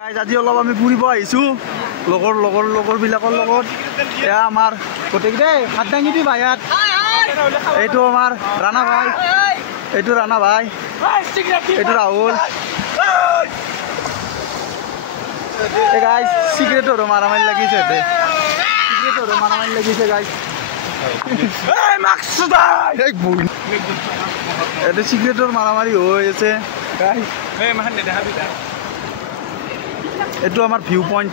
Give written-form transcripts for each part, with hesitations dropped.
আজি অলপ আমি ফুৰিব আহিছোঁ লগৰবিলাকৰ লগত এয়া আমাৰ গোটেইকেইটাই হাত দাঙি দি ভাই ইয়াত এইটো আমাৰ ৰাণা ভাই এইটো ৰাণা ভাই এইটো ৰাহুল এই গাইজ চিক্ৰেটৰো মাৰামাৰি লাগিছে চিক্ৰেটৰো মাৰামাৰি লাগিছে গাইজ এইটো চিক্ৰেটৰ মাৰামাৰি হৈ আছে এইটো আমাৰ ভিউ পইণ্ট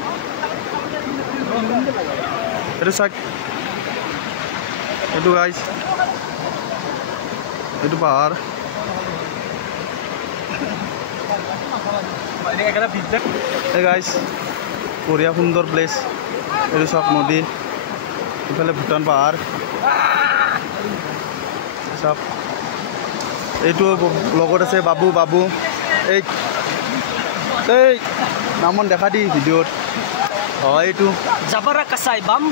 এইটো চাওক এইটো গাইজ এইটো পাহাৰ এই গাইজ বঢ়িয়া সুন্দৰ প্লেচ এইটো চাওক নদী ইফালে ভূটান পাহাৰ চাওক এইটো লগত আছে বাবু এই নামন দেখা দি ভিডিঅ'ত হয় এইটো জাবাৰা কাছাই বাম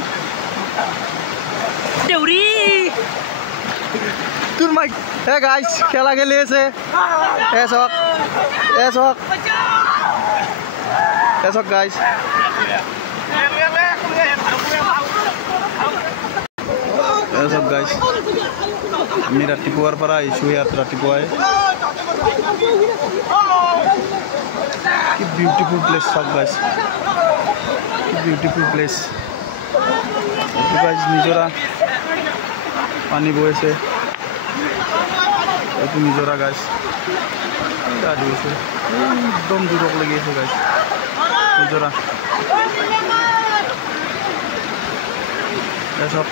দেউৰি তোৰ মাইক হে গাইজ খেলা খেলি আছে চাওক গাইজ চাওক গাইজ আমি ৰাতিপুৱাৰ পৰা আহিছোঁ ইয়াত ৰাতিপুৱাই কি বিউটিফুল প্লেচ চাওক গাইজ কি বিউটিফুল প্লেচ এইটো গাইজ নিজৰা পানী বৈ আছে এইটো নিজৰা গাইজ গা ধুই আছে একদম দূৰক লাগি আছে গাইজ নিজৰা চাওক